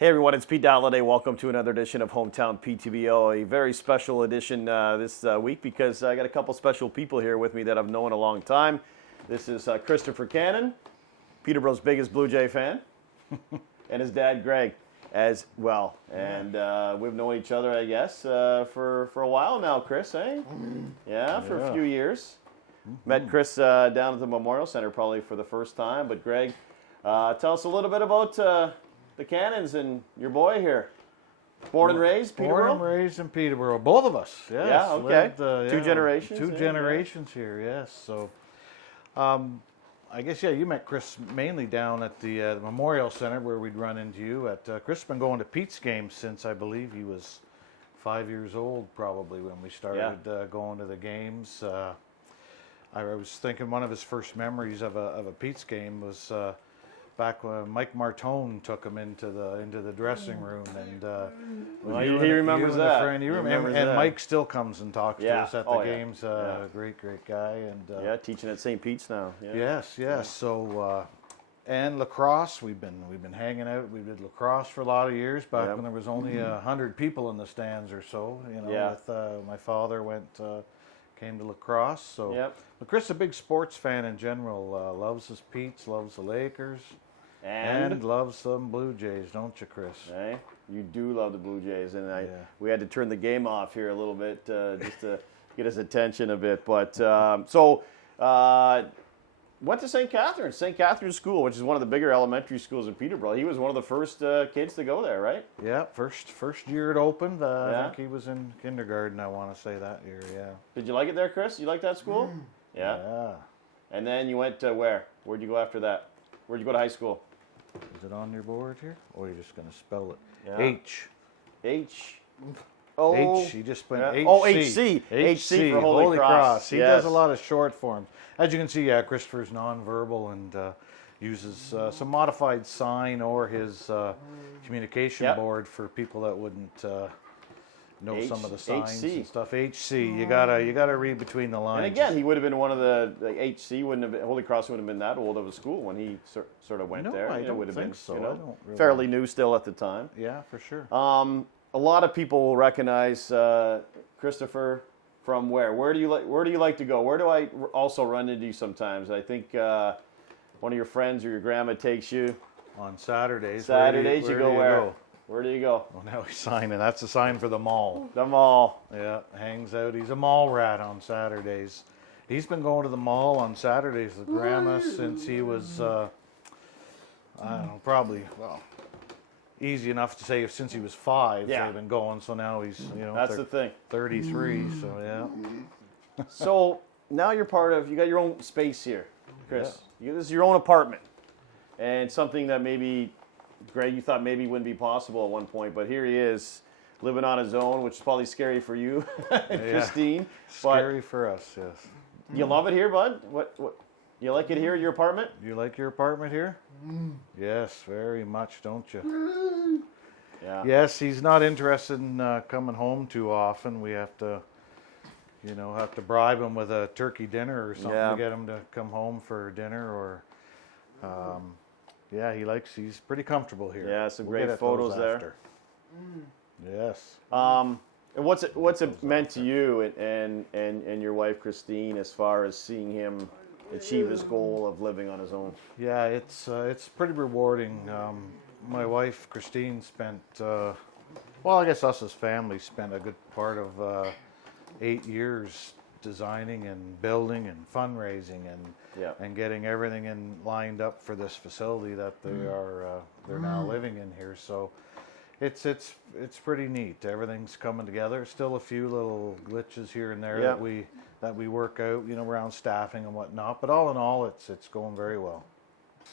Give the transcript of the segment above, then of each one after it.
Hey everyone, it's Pete Dalliday. Welcome to another edition of Hometown PTBO. A very special edition this week because I got a couple special people here with me that I've known a long time. This is Christopher Cannon, Peterborough's biggest Blue Jay fan, and his dad Greg as well. And we've known each other, I guess, for a while now, Chris, eh? Yeah, for a few years. Met Chris down at the Memorial Center probably for the first time. But Greg, tell us a little bit about the Cannons and your boy here. Born and raised, Peterborough? Born and raised in Peterborough. Both of us, yes. Yeah, okay. Lived, Two generations? Two generations here, yes. So, I guess, you met Chris mainly down at the Memorial Center where we'd run into you. Chris has been going to Pete's games since, I believe, he was 5 years old probably when we started going to the games. I was thinking one of his first memories of a Pete's game was back when Mike Martone took him into the dressing room, and he remembers that. And Mike still comes and talks to us at the games. Yeah. Great guy, and teaching at St. Pete's now. Yeah. Yes. So and lacrosse, we've been hanging out. We did lacrosse for a lot of years back when there was only 100 people in the stands or so. With my father came to lacrosse. So, but Chris is a big sports fan in general. Loves his Pete's, loves the Lakers. And loves some Blue Jays, don't you, Chris? Hey, you do love the Blue Jays, and we had to turn the game off here a little bit just to get his attention a bit. But went to St. Catherine's School, which is one of the bigger elementary schools in Peterborough. He was one of the first kids to go there, right? Yeah, first year it opened. I think he was in kindergarten, I want to say that year, yeah. Did you like it there, Chris? You like that school? Yeah. And then you went to where? Where'd you go after that? Where'd you go to high school? Is it on your board here? Or are you just going to spell it? Yeah. H. You just went H. Oh, HC. HC for Holy Cross. He does a lot of short forms. As you can see, Christopher's nonverbal and uses some modified sign or his communication board for people that wouldn't know some of the signs and stuff. HC. You gotta read between the lines. And again, he would have been one of the HC. Holy Cross wouldn't have been that old of a school when he sort of went there. I don't would have think been so. I don't really fairly new still at the time. Yeah, for sure. A lot of people will recognize Christopher from where? Where do you like to go? Where do I also run into you sometimes? I think one of your friends or your grandma takes you on Saturdays. Saturdays you go where? Where do you go? Well, now he's signing. That's a sign for the mall. The mall. Yeah, hangs out. He's a mall rat on Saturdays. He's been going to the mall on Saturdays with Grandma since he was, I don't know, probably, easy enough to say since he was 5. They've been going. So now he's, that's the thing. 33. So yeah. So now you got your own space here, Chris. Yeah. This is your own apartment, and something that maybe, Greg, you thought maybe wouldn't be possible at one point, but here he is, living on his own, which is probably scary for you, Christine. Scary for us, yes. You love it here, bud? What? You like it here at your apartment? You like your apartment here? Yes, very much, don't you? Yeah. Yes, he's not interested in coming home too often. We have to, bribe him with a turkey dinner or something to get him to come home for dinner or. He's pretty comfortable here. Yeah, some great photos there. Yes. And what's it meant to you and your wife Christine as far as seeing him achieve his goal of living on his own? Yeah, it's pretty rewarding. My wife Christine spent, I guess us as family spent a good part of 8 years designing and building and fundraising and getting everything lined up for this facility that they're now living in here. So it's pretty neat. Everything's coming together. Still a few little glitches here and there that we work out, around staffing and whatnot. But all in all, it's going very well.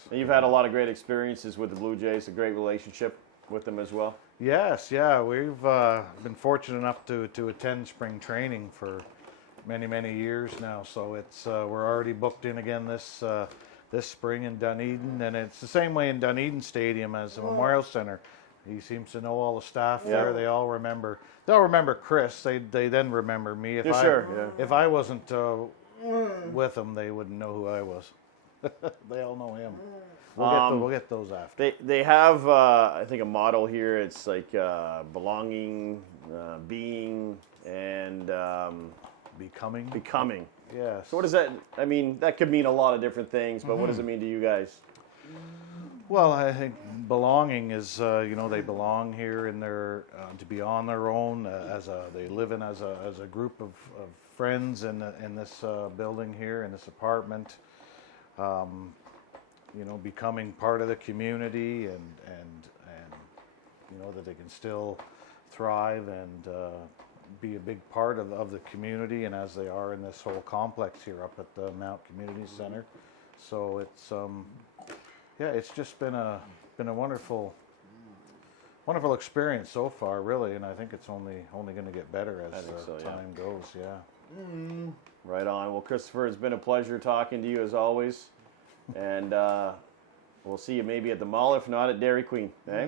And you've had a lot of great experiences with the Blue Jays. A great relationship with them as well. Yes, yeah. We've been fortunate enough to attend spring training for many years now, so we're already booked in again this spring in Dunedin, and it's the same way in Dunedin Stadium as the Memorial Center. He seems to know all the staff there. They'll remember Chris. They then remember me. If I wasn't with them, they wouldn't know who I was. They all know him. We'll get those after. They have, I think, a motto here. It's like belonging, being, and Becoming. becoming. Yes. So what does that, I mean, that could mean a lot of different things, but what does it mean to you guys? Well, I think belonging is, they belong here in their, to be on their own, they live in as a group of friends in this building here, in this apartment. Becoming part of the community and that they can still thrive and be a big part of the community, and as they are in this whole complex here up at the Mount Community Center. So it's it's just been a wonderful experience so far, really, and I think it's only going to get better as time goes. Yeah. Right on. Well, Christopher, it's been a pleasure talking to you as always, and we'll see you maybe at the mall, if not at Dairy Queen. Eh?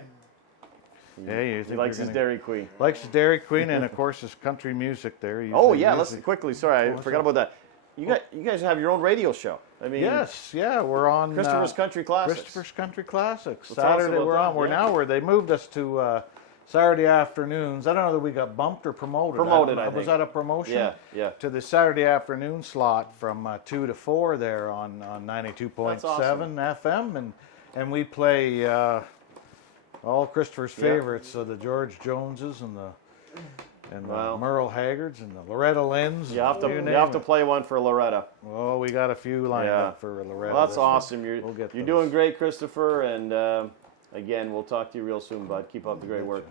Yeah, He likes his Dairy Queen. Likes his Dairy Queen, and of course his country music there. Oh yeah, let's quickly. Sorry, I forgot about that. You guys have your own radio show. I mean, yes, yeah, we're on Christopher's Country Classics. Christopher's Country Classics. Well, tell us Saturday about we're that, on. We're now where they moved us to Saturday afternoons. I don't know that we got bumped or promoted. Promoted, I think. Was that a promotion? Yeah, yeah. To the Saturday afternoon slot from 2 to 4 there on 92.7 That's awesome. FM, and we play all Christopher's favorites, so the George Joneses and the Merle Haggards and the Loretta Lynn's. You have to play one for Loretta. Oh, we got a few lined up for Loretta. Well, that's awesome. We'll You're doing great, Christopher, and again, we'll talk to you real soon, bud. Keep up the great work.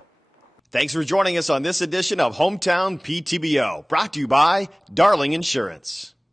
Thanks for joining us on this edition of Hometown PTBO, brought to you by Darling Insurance.